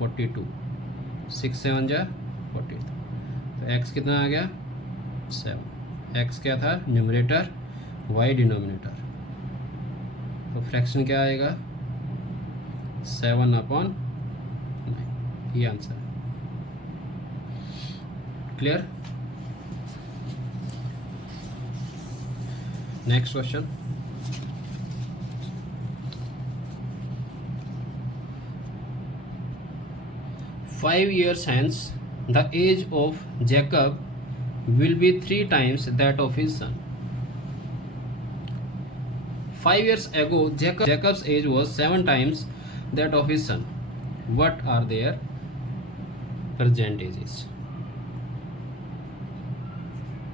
42, 6 7 जा 42, तो x कितना आ गया 7। x क्या था न्यूमरेटर, y डिनोमिनेटर, तो फ्रैक्शन क्या आएगा 7/9, ये आंसर है। Clear. Next question, "5 years hence, the age of Jacob will be 3 times that of his son." 5 years ago, Jacob's age was 7 times that of his son. What are their present ages?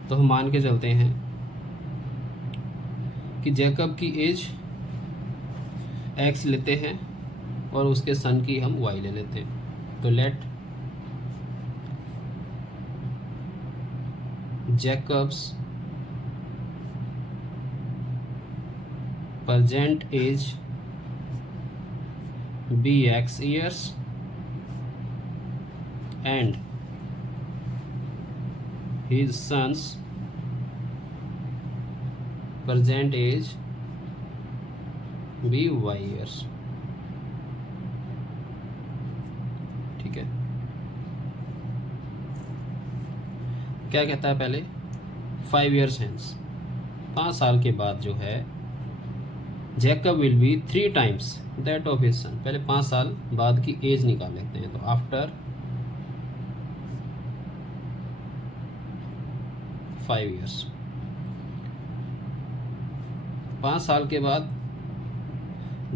तो हम मान के चलते हैं कि जैकब की एज x लेते हैं और उसके सन की हम y ले लेते हैं। तो let Jacob's present age be x years and his son's present age be y years। ठीक है, क्या कहता है पहले 5 years hence, 5 साल के बाद जो है Jacob will be 3 times that of his son. पहले 5 साल बाद की एज निकाल लेते हैं, तो आफ्टर 5 years, 5 साल के बाद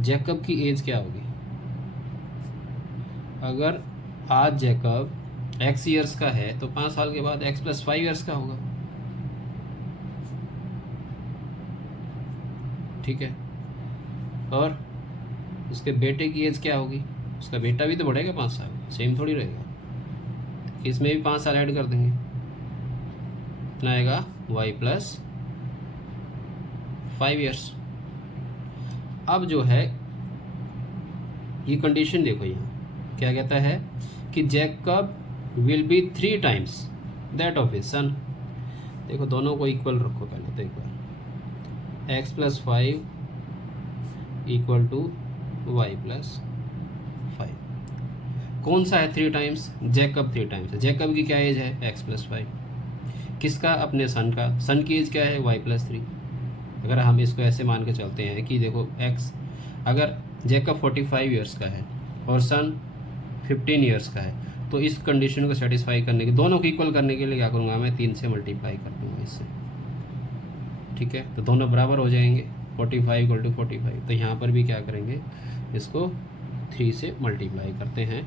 जैकब की एज क्या होगी। अगर आज जैकब x ईयर्स का है तो 5 साल के बाद x + 5 ईयर्स का होगा। ठीक है, और उसके बेटे की एज क्या होगी, उसका बेटा भी तो बढ़ेगा 5 साल, सेम थोड़ी रहेगा, इसमें भी 5 साल ऐड कर देंगे, कितना आएगा y + 5 ईयर्स। अब जो है ये कंडीशन देखो, यहाँ क्या कहता है कि Jacob will be 3 times that of his son. देखो दोनों को इक्वल रखो पहले तो एक बार, x + 5 = y + 5। कौन सा है 3 times, जैकब 3 times है। जैकब की क्या एज है x + 5, किसका अपने सन का, सन की एज क्या है y + 3। अगर हम इसको ऐसे मान के चलते हैं कि देखो x, अगर जैकब 45 ईयर्स का है और सन 15 ईयर्स का है, तो इस कंडीशन को सेटिस्फाई करने के, दोनों को इक्वल करने के लिए क्या करूँगा मैं 3 से मल्टीप्लाई कर दूँगा इससे। ठीक है, तो दोनों बराबर हो जाएंगे, 45 = 45। तो यहाँ पर भी क्या करेंगे, इसको 3 से मल्टीप्लाई करते हैं,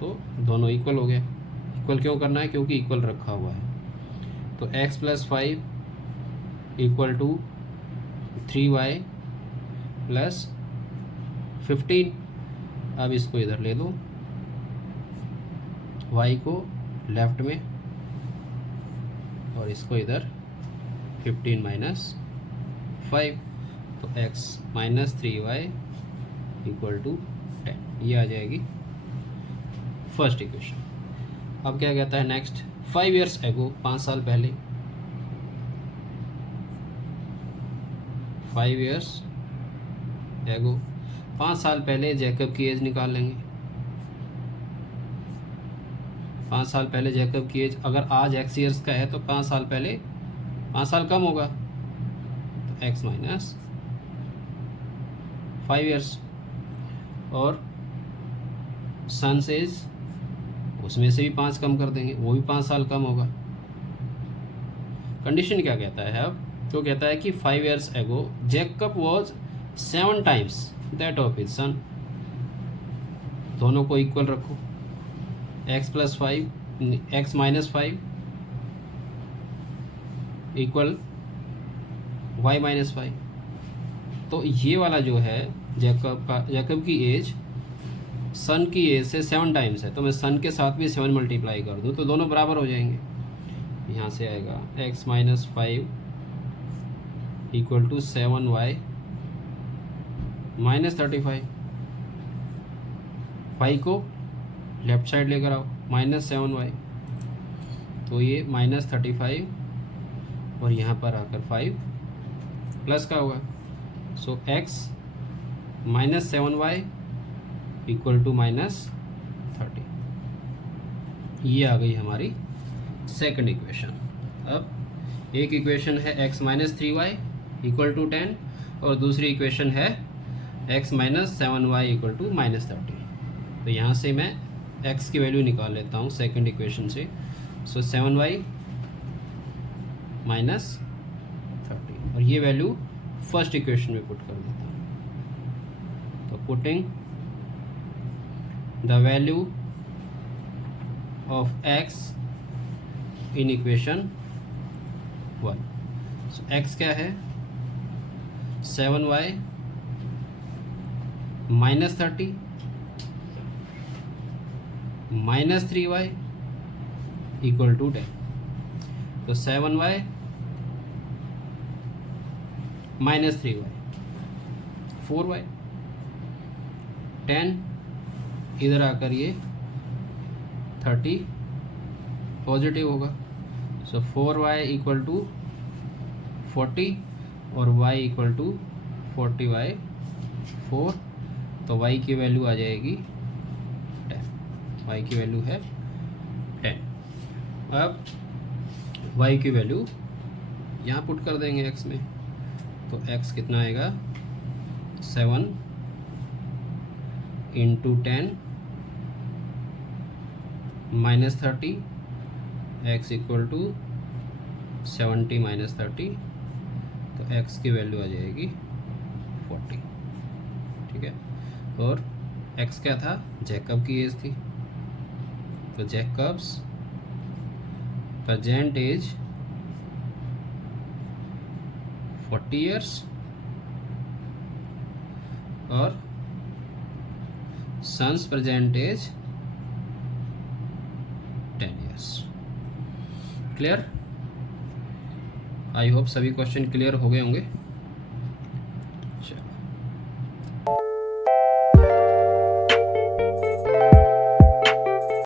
तो दोनों इक्वल हो गए। इक्वल क्यों करना है, क्योंकि इक्वल रखा हुआ है। तो x + 5 = 3y + 15। अब इसको इधर ले दो, y को लेफ्ट में और इसको इधर 15 - 5, तो x - 3y = 10, ये आ जाएगी फर्स्ट इक्वेशन। अब क्या कहता है नेक्स्ट, 5 years ago, 5 साल पहले, 5 years ago, 5 साल पहले जैकब की एज निकाल लेंगे। 5 साल पहले जैकब की एज, अगर आज x ईयर्स का है तो 5 साल पहले 5 साल कम होगा, तो x - 5 years, और सन्स एज उसमें से भी 5 कम कर देंगे, वो भी 5 साल कम होगा। कंडीशन क्या कहता है अब, तो कहता है कि 5 years ago Jacob was 7 times that of his son. दोनों को इक्वल रखो, x + 5 x - 5 इक्वल y - 5। तो ये वाला जो है जैकब की एज सन की एज से 7 टाइम्स है, तो मैं सन के साथ भी 7 मल्टीप्लाई कर दूँ तो दोनों बराबर हो जाएंगे। यहाँ से आएगा x - 5 = 7y - 35। 5 को लेफ्ट साइड लेकर आओ, -7y, तो ये -35 और यहाँ पर आकर 5 प्लस का हुआ। सो x - 7y = -30। ये आ गई हमारी सेकंड इक्वेशन। अब एक इक्वेशन है x - 3y = 10 और दूसरी इक्वेशन है x - 7y = -30। तो यहाँ से मैं x की वैल्यू निकाल लेता हूँ सेकंड इक्वेशन से। सो 7y - 30 और ये वैल्यू फर्स्ट इक्वेशन में पुट कर देता हूँ। तो putting the value of x in equation 1। So x क्या है, 7y - 30 - 3y = 10। तो 7y - 3y 4y, 10 इधर आकर ये 30 पॉजिटिव होगा। सो 4y = 40 और y = 40/4। तो y की वैल्यू आ जाएगी 10। y की वैल्यू है 10। अब y की वैल्यू यहाँ पुट कर देंगे x में, तो x कितना आएगा, 7 × 10 - 30, x = 70 - 30, तो x की वैल्यू आ जाएगी 40। ठीक है, और x क्या था, जैकब की एज थी, तो जैकब्स प्रेजेंट एज 40 years और son's present age 10 years। Clear? I hope सभी क्वेश्चन क्लियर हो गए होंगे।